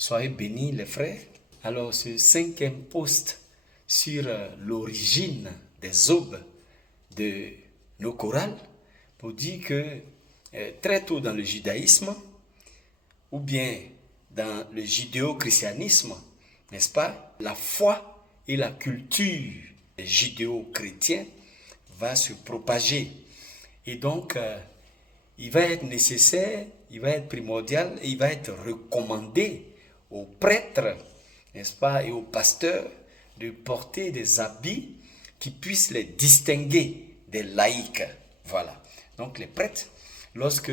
Soyez bénis les frères. Alors ce cinquième post sur l'origine des aubes de nos chorales, pour dire que très tôt dans le judaïsme, ou bien dans le judéo-christianisme, n'est-ce pas, la foi et la culture judéo-chrétienne va se propager. Et donc, il va être nécessaire, il va être primordial et il va être recommandé aux prêtres, n'est-ce pas, et aux pasteurs de porter des habits qui puissent les distinguer des laïcs. Voilà. Donc les prêtres, lorsque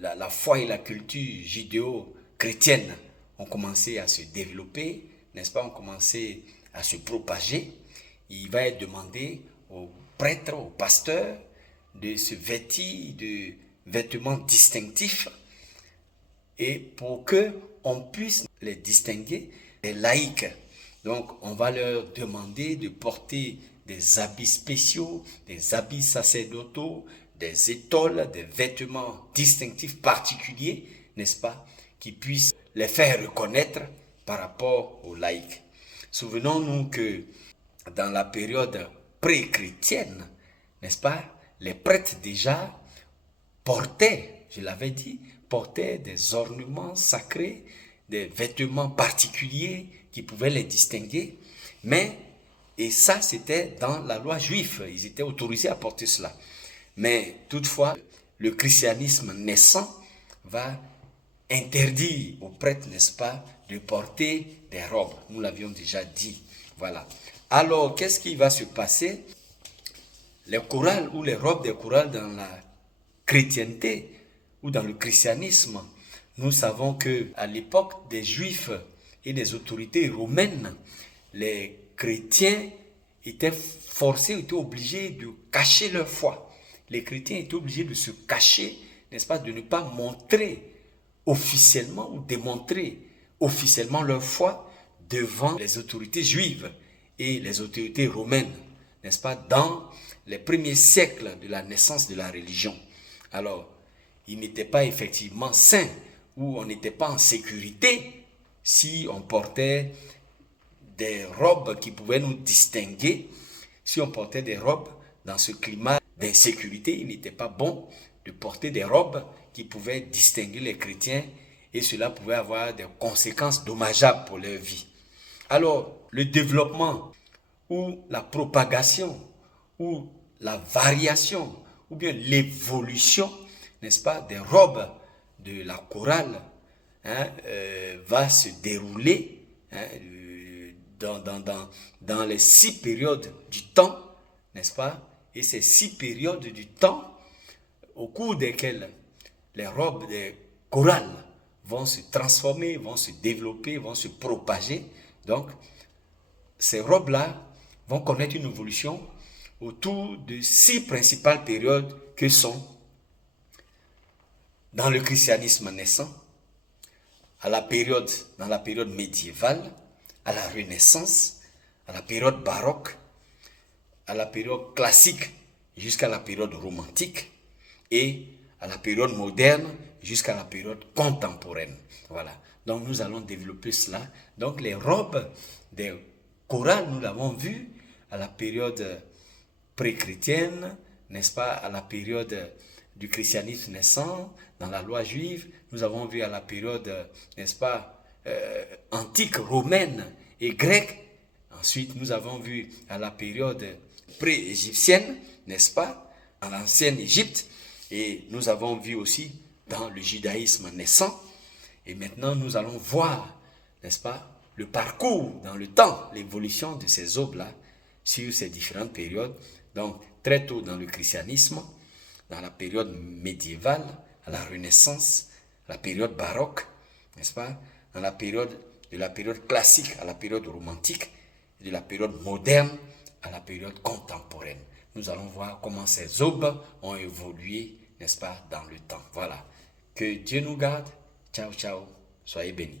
la foi et la culture judéo-chrétienne ont commencé à se développer, n'est-ce pas, ont commencé à se propager, il va être demandé aux prêtres, aux pasteurs, de se vêtir de vêtements distinctifs et pour que on puisse les distinguer des laïcs. Donc on va leur demander de porter des habits spéciaux, des habits sacerdotaux, des étoles, des vêtements distinctifs particuliers, n'est-ce pas, qui puissent les faire reconnaître par rapport aux laïcs. Souvenons-nous que dans la période pré-chrétienne, n'est-ce pas, les prêtres déjà portaient, je l'avais dit, portaient des ornements sacrés, des vêtements particuliers qui pouvaient les distinguer, et ça c'était dans la loi juive, ils étaient autorisés à porter cela. Mais toutefois, le christianisme naissant va interdire aux prêtres, n'est-ce pas, de porter des robes. Nous l'avions déjà dit. Voilà. Alors, qu'est-ce qui va se passer? Les chorales ou les robes des chorales dans la chrétienté ou dans le christianisme, nous savons que à l'époque des Juifs et des autorités romaines, les chrétiens étaient forcés, étaient obligés de cacher leur foi. Les chrétiens étaient obligés de se cacher, n'est-ce pas, de ne pas montrer officiellement ou démontrer officiellement leur foi devant les autorités juives et les autorités romaines, n'est-ce pas, dans les premiers siècles de la naissance de la religion. Alors, il n'était pas effectivement sain ou on n'était pas en sécurité si on portait des robes qui pouvaient nous distinguer. Si on portait des robes dans ce climat d'insécurité, il n'était pas bon de porter des robes qui pouvaient distinguer les chrétiens et cela pouvait avoir des conséquences dommageables pour leur vie. Alors, le développement ou la propagation ou la variation ou bien l'évolution, n'est-ce pas, des robes de la chorale va se dérouler dans les 6 périodes du temps, n'est-ce pas? Et ces 6 périodes du temps au cours desquelles les robes des chorales vont se transformer, vont se développer, vont se propager. Donc, ces robes-là vont connaître une évolution autour de 6 principales périodes que sont dans le christianisme naissant, dans la période médiévale, à la Renaissance, à la période baroque, à la période classique jusqu'à la période romantique et à la période moderne jusqu'à la période contemporaine. Voilà. Donc nous allons développer cela. Donc les robes des chorales, nous l'avons vu à la période pré-chrétienne, n'est-ce pas, à la période du christianisme naissant, dans la loi juive. Nous avons vu à la période, n'est-ce pas, antique, romaine et grecque. Ensuite, nous avons vu à la période pré-égyptienne, n'est-ce pas, en l'ancienne Égypte. Et nous avons vu aussi dans le judaïsme naissant. Et maintenant, nous allons voir, n'est-ce pas, le parcours dans le temps, l'évolution de ces aubes-là sur ces différentes périodes. Donc, très tôt dans le christianisme, dans la période médiévale, à la Renaissance, à la période baroque, n'est-ce pas, dans la période classique à la période romantique, de la période moderne à la période contemporaine. Nous allons voir comment ces aubes ont évolué, n'est-ce pas, dans le temps. Voilà. Que Dieu nous garde. Ciao, ciao. Soyez bénis.